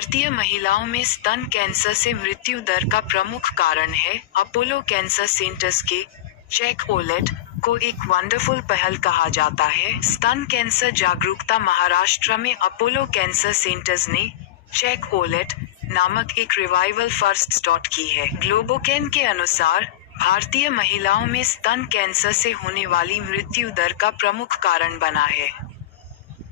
भारतीय महिलाओं में स्तन कैंसर से मृत्यु दर का प्रमुख कारण है। अपोलो कैंसर सेंटर्स के चेक ओलेट को एक वंडरफुल पहल कहा जाता है। स्तन कैंसर जागरूकता महाराष्ट्र में अपोलो कैंसर सेंटर्स ने चेक ओलेट नामक एक रिवाइवल फर्स्ट स्टार्ट की है। ग्लोबोकेन के अनुसार भारतीय महिलाओं में स्तन कैंसर से होने वाली मृत्यु दर का प्रमुख कारण बना है,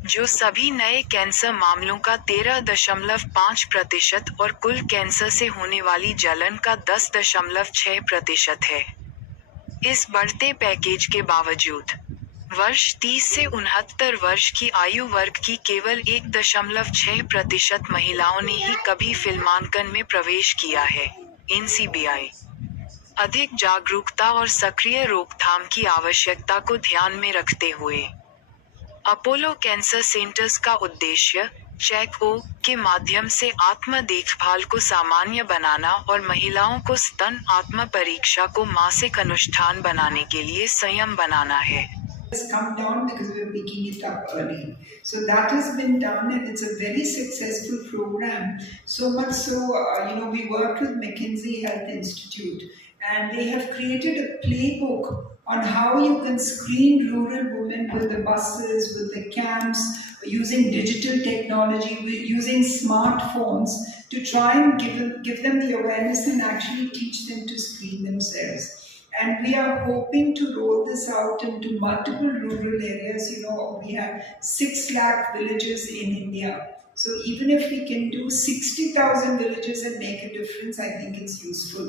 जो सभी नए कैंसर मामलों का 13.5% और कुल कैंसर से होने वाली जलन का 10.6% है। इस बढ़ते पैकेज के बावजूद वर्ष 30 से 69 वर्ष की आयु वर्ग की केवल 1.6% महिलाओं ने ही कभी फिल्मांकन में प्रवेश किया है। एनसीबीआई अधिक जागरूकता और सक्रिय रोकथाम की आवश्यकता को ध्यान में रखते हुए अपोलो कैंसर सेंटर्स का उद्देश्य चेक ओ के माध्यम से आत्म देखभाल को सामान्य बनाना और महिलाओं को स्तन आत्म परीक्षा को मासिक अनुष्ठान बनाने के लिए संयम बनाना है। Has come down because we are picking it up early. So that has been done and it's a very successful program. So much so, we worked with McKinsey Health Institute and they have created a playbook on how you can screen rural women with the buses, with the camps, using digital technology, using smartphones to try and give them the awareness and actually teach them to screen themselves. And we are hoping to roll this out into multiple rural areas. We have 6 lakh villages in India. So even if we can do 60,000 villages and make a difference, I think it's useful.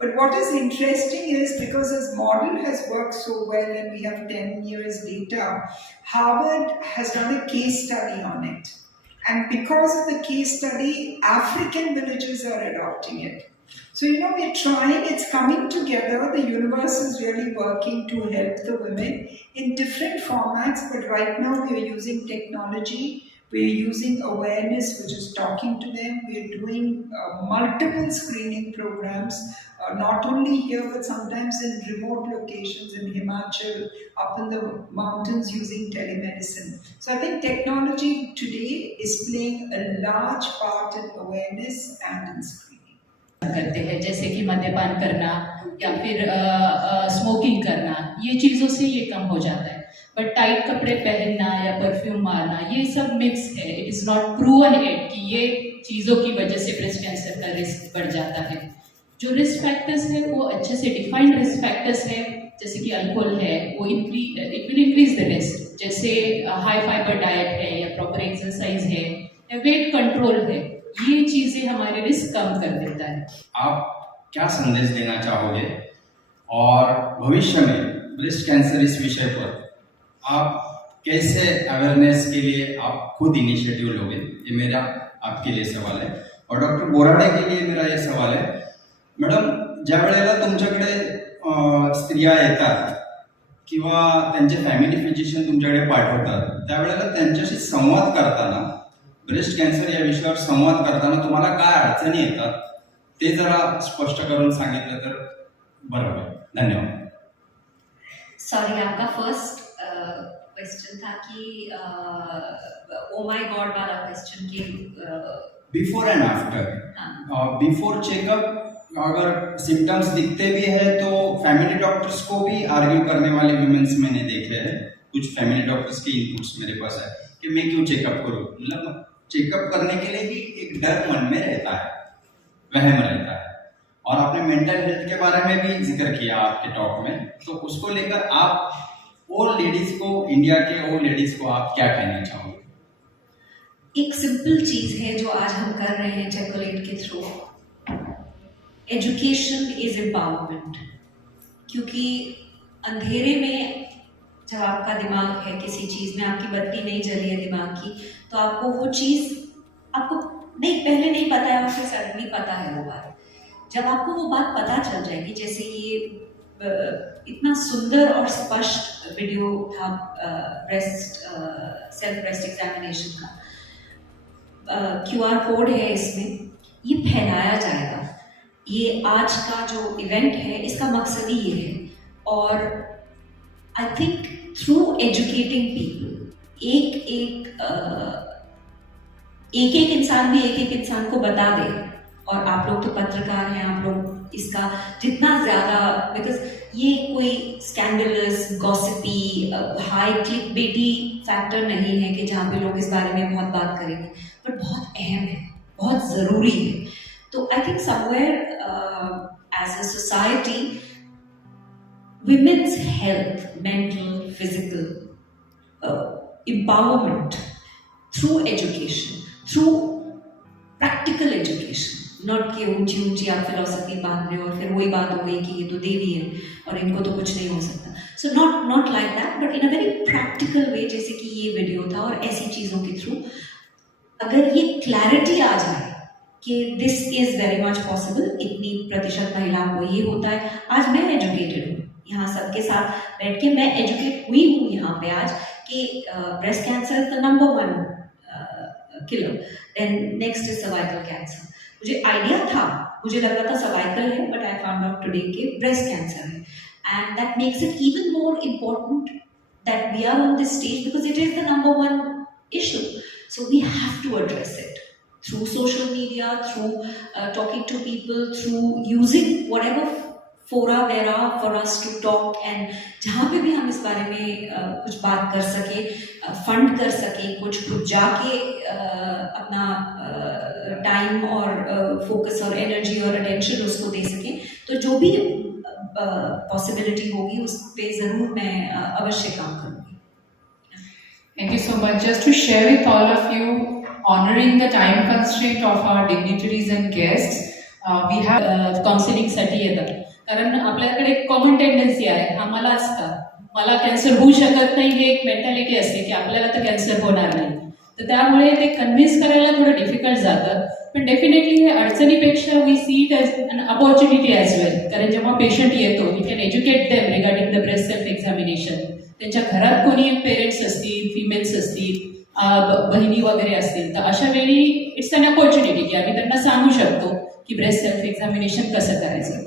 But what is interesting is because this model has worked so well and we have 10 years data, Harvard has done a case study on it. And because of the case study, African villages are adopting it. So, we're trying, it's coming together. The universe is really working to help the women in different formats, but right now we are using technology, we're using awareness, which is talking to them. We're doing multiple screening programs, not only here, but sometimes in remote locations in Himachal, up in the mountains using telemedicine. So I think technology today is playing a large part in awareness and in screening. करते हैं, जैसे कि मद्यपान करना या फिर smoking करना, ये चीज़ों से ये कम हो जाता है। बट टाइट कपड़े पहनना या परफ्यूम मारना, ये सब मिक्स है। It is not proven it कि ये चीज़ों की वजह से ब्रेस्ट कैंसर का रिस्क बढ़ जाता है। जो रिस्क फैक्टर्स है वो अच्छे से डिफाइंड रिस्क फैक्टर्स है, जैसे कि अल्कोहल है, वो it will increase the risk. जैसे हाई फाइबर डाइट है या प्रॉपर एक्सरसाइज है या वेट कंट्रोल है, ये चीजें हमारे रिस्क कम कर देता है। आप क्या संदेश देना चाहोगे और भविष्य में ब्रेस्ट कैंसर इस विषय पर आप कैसे अवेयरनेस के लिए आप खुद इनिशिएटिव लोगे? ये मेरा आपके लिए सवाल है। और डॉक्टर बोराडे के लिए मेरा ये सवाल है, मॅडम, ज्या वेळेला तुमच्याकडे स्त्रिया येतात किंवा त्यांचे फॅमिली फिजिशियन तुमच्याकडे पाठवतात, त्यावेळेला त्यांच्याशी संवाद करताना, ब्रेस्ट कॅन्सर या विषयावर संवाद करताना तुम्हाला काय अडचणी येतात ते जरा स्पष्ट करून सांगितलं तर बरं होईल। धन्यवाद। सॉरी, आपका फर्स्ट क्वेश्चन था कि ओ माय गॉड वाला क्वेश्चन के before and after. Before checkup अगर सिम्टम्स दिखते भी है तो फैमिली डॉक्टर्स को भी आर्ग्यू करने वाले वुमेन्स मैंने देखे हैं। कुछ फैमिली डॉक्टर्स के इनपुट्स मेरे पास है कि मैं क्यों चेकअप करूँ, मतलब चेकअप करने के लिए भी एक डर मन में रहता है, वहम रहता है। और आपने मेंटल हेल्थ के बारे में भी जिक्र किया आपके टॉक में, तो उसको लेकर आप ओल्ड लेडीज को, इंडिया के ओल्ड लेडीज को आप क्या कहना चाहोगे? एक सिंपल चीज है जो आज हम कर रहे हैं चेकोलेट के थ्रू, एजुकेशन इज एम्पावरमेंट। क्योंकि अंधेरे में जब आपका दिमाग है किसी चीज में, आपकी बत्ती नहीं जली है दिमाग की, तो आपको वो चीज आपको पहले नहीं पता है और फिर सडनली पता है वो बात। जब आपको वो बात पता चल जाएगी, जैसे ये इतना सुंदर और स्पष्ट वीडियो था सेल्फ ब्रेस्ट एग्जामिनेशन का, QR कोड है इसमें, ये फैलाया जाएगा। ये आज का जो इवेंट है इसका मकसद ही ये है। और I think through educating people, एक एक एक इंसान भी एक एक इंसान को बता दे, और आप लोग तो पत्रकार हैं, आप लोग इसका जितना ज़्यादा, बिकॉज ये कोई स्कैंडलस गॉसिपी हाई क्लिक बेटी फैक्टर नहीं है कि जहाँ पे लोग इस बारे में बहुत बात करेंगे, बट बहुत अहम है, बहुत ज़रूरी है। तो I think somewhere as a society women's health, mental, physical empowerment through education, through practical education, not कि ऊंची ऊंची आप फिलोसफी बांध रहे हो और फिर वही बात हो गई कि ये तो देवी है और इनको तो कुछ नहीं हो सकता। So not like that, but in a very practical way, जैसे कि ये वीडियो था, और ऐसी चीज़ों के थ्रू अगर ये क्लैरिटी आ जाए कि this is very much possible, इतनी प्रतिशत महिलाओं को ये होता है। आज मैं एजुकेटेड हूँ, यहाँ सबके साथ बैठ के मैं एजुकेट हुई हूँ यहाँ पे आज कि breast cancer is the number 1 killer, then next is cervical cancer. मुझे आइडिया था, मुझे लग रहा था सर्वाइकल है, but I found out today कि ब्रेस्ट कैंसर है, and that makes it even more important that we are on this stage because it is the number 1 issue. So we have to address it through social media, through talking to people, through using whatever fora there are for us to talk, and जहाँ पे भी हम इस बारे में कुछ बात कर सके, फंड कर सके, कुछ खुद जाके अपना टाइम और फोकस और एनर्जी और अटेंशन उसको दे सके, तो जो भी पॉसिबिलिटी होगी उस पे ज़रूर मैं अवश्य काम करूँगी। Thank you so much. Just to share with all of you, honoring the time constraint of our dignitaries and guests, we have काउन्सिलिंगसाठी येतात, कारण आपल्याकडे एक कॉमन टेंडन्सी आहे, हा मलाच का, मला कॅन्सर होऊ शकत नाही, हे एक मेंटॅलिटी असते की आपल्याला तर कॅन्सर होणार नाही, तर त्यामुळे ते कन्व्हिन्स करायला थोडं डिफिकल्ट जातं. पण डेफिनेटली हे अडचणीपेक्षा we see it as an opportunity as well, कारण जेव्हा पेशंट येतो we can educate them regarding the breast self examination. त्यांच्या घरात कोणी पेरेंट्स असतील, फिमेल्स असतील, बहिणी वगैरे असतील, तर अशा वेळी इट्स अन अपॉर्च्युनिटी की आम्ही त्यांना सांगू शकतो की ब्रेस्ट सेल्फ एक्झामिनेशन कसं करायचं.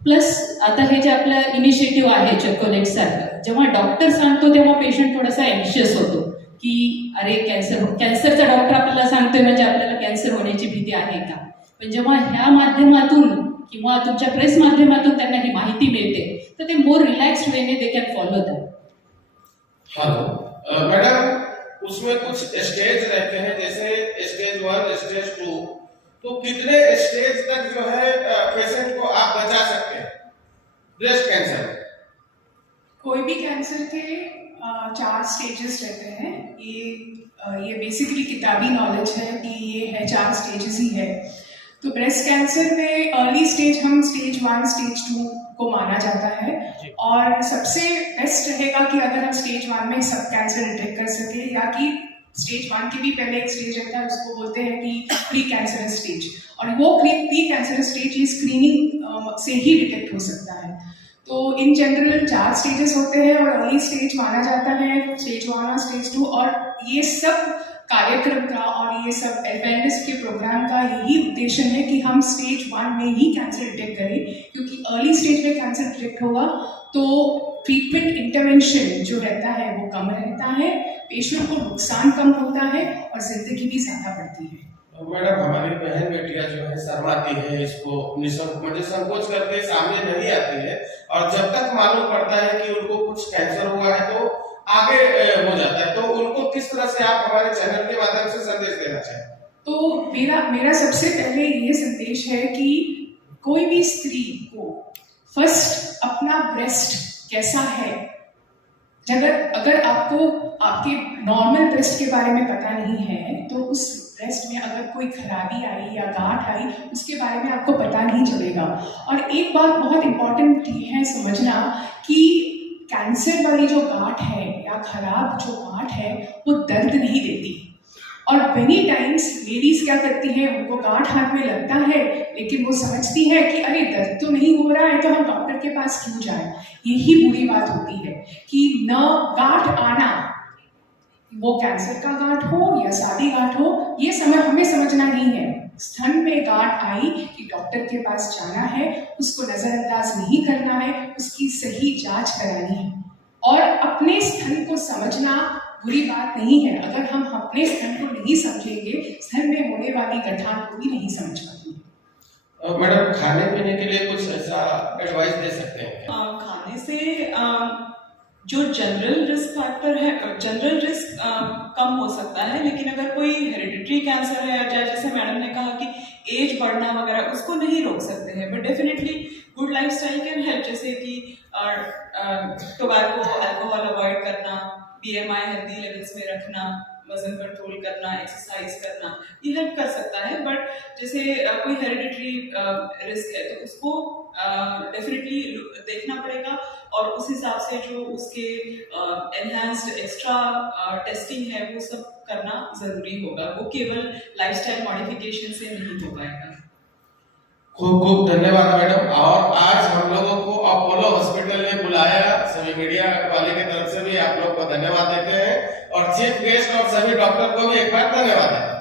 प्लस आता हे जे आपलं इनिशिएटिव्ह आहे चेकोलेटसारखं, जेव्हा डॉक्टर सांगतो तेव्हा पेशंट थोडासा अँशियस होतो की अरे कॅन्सरचा डॉक्टर आपल्याला सांगतोय म्हणजे आपल्याला कॅन्सर होण्याची भीती आहे का. पण जेव्हा ह्या माध्यमातून किंवा तुमच्या प्रेस माध्यमातून त्यांना ही माहिती मिळते तर ते मोर रिलॅक्स्ड वेने they can follow that. Hello madam, उसमें कुछ स्टेज रहते हैं, जैसे स्टेज 1, स्टेज 2, तो कितने स्टेज तक जो है पेशेंट को आप बचा सकते हैं ब्रेस्ट कैंसर? कोई भी कैंसर के 4 स्टेजेस रहते हैं। ये बेसिकली किताबी नॉलेज है कि ये है 4 स्टेजेस ही है। तो ब्रेस्ट कैंसर में अर्ली स्टेज हम स्टेज 1, स्टेज 2 को माना जाता है, और सबसे बेस्ट रहेगा कि अगर हम स्टेज 1 में सब कैंसर डिटेक्ट कर सके, या कि स्टेज 1 के भी पहले एक स्टेज रहता है, उसको बोलते हैं कि प्री कैंसरस स्टेज, और वो प्री कैंसरस स्टेज ये स्क्रीनिंग से ही डिटेक्ट हो सकता है। तो इन जनरल 4 स्टेजेस होते हैं, और अर्ली स्टेज माना जाता है स्टेज 1 और स्टेज 2, और ये सब कार्यक्रम का और ये सब अवेयरनेस के प्रोग्राम का यही उद्देश्य है कि हम स्टेज 1 में ही कैंसर डिटेक्ट करें, क्योंकि अर्ली स्टेज में कैंसर डिटेक्ट होगा तो ट्रीटमेंट इंटरवेंशन जो रहता है वो कम रहता है, पेशेंट को नुकसान कम होता है और जिंदगी भी ज़्यादा बढ़ती है। तो मैडम, हमारी बहन बेटियां जो है शर्माती है, इसको संकोच करके सामने नहीं आती है, और जब तक मालूम पड़ता है कि उनको कुछ कैंसर हुआ है तो आगे हो जाता है, तो उनको किस तरह से आप हमारे चैनल के माध्यम से संदेश देना चाहें? तो मेरा सबसे पहले ये संदेश है कि कोई भी स्त्री को फर्स्ट अपना ब्रेस्ट कैसा है, अगर आपको आपके नॉर्मल ब्रेस्ट के बारे में पता नहीं है तो उस ब्रेस्ट में अगर कोई खराबी आई या गांठ आई उसके बारे में आपको पता नहीं चलेगा। और एक बात बहुत इम्पॉर्टेंट है समझना कि कैंसर वाली जो गांठ है या खराब जो गांठ है वो दर्द नहीं देती, और मेनी टाइम्स लेडीज क्या करती हैं, उनको गांठ हाथ में लगता है लेकिन वो समझती है कि अरे दर्द तो नहीं हो रहा है तो हम डॉक्टर के पास क्यों जाएं। यही बुरी बात होती है कि न गांठ आना, वो कैंसर का गांठ हो या सादी गांठ हो, ये हमें समझना नहीं है। स्तन में गांठ आई कि डॉक्टर के पास जाना है, उसको नजरअंदाज नहीं करना है, उसकी सही जांच करानी है, और अपने स्तन को समझना बुरी बात नहीं है। अगर हम अपने स्तन को नहीं समझेंगे, स्तन में होने वाली गठान को भी नहीं समझ पाएंगे। मैडम, खाने पीने के लिए कुछ ऐसा एडवाइस दे सकते हैं? खाने से जो जनरल रिस्क फैक्टर है, जनरल रिस्क कम हो सकता है, लेकिन अगर कोई हेरिडिटरी कैंसर है, या जैसे मैडम ने कहा कि एज बढ़ना वगैरह, उसको नहीं रोक सकते हैं, but definitely good lifestyle can help, जैसे कि टोबैको, अल्कोहल अवॉइड करना, BMI हेल्दी लेवल्स में रखना, वजन कंट्रोल करना, एक्सरसाइज करना, ये हेल्प कर सकता है। बट जैसे कोई हेरिडिटरी रिस्क है तो उसको डेफिनेटली देखना पड़ेगा, और उस हिसाब से जो उसके एनहांस्ड एक्स्ट्रा टेस्टिंग है वो सब करना ज़रूरी होगा। वो केवल लाइफस्टाइल मॉडिफिकेशन से नहीं हो पाएगा। खूब खूब धन्यवाद मैडम। और आज हम लोगों को अपोलो हॉस्पिटल ने बुलाया, सभी मीडिया वाले की तरफ से भी आप लोग को धन्यवाद देते हैं, और चीफ गेस्ट और सभी डॉक्टर को भी एक बार धन्यवाद देते हैं।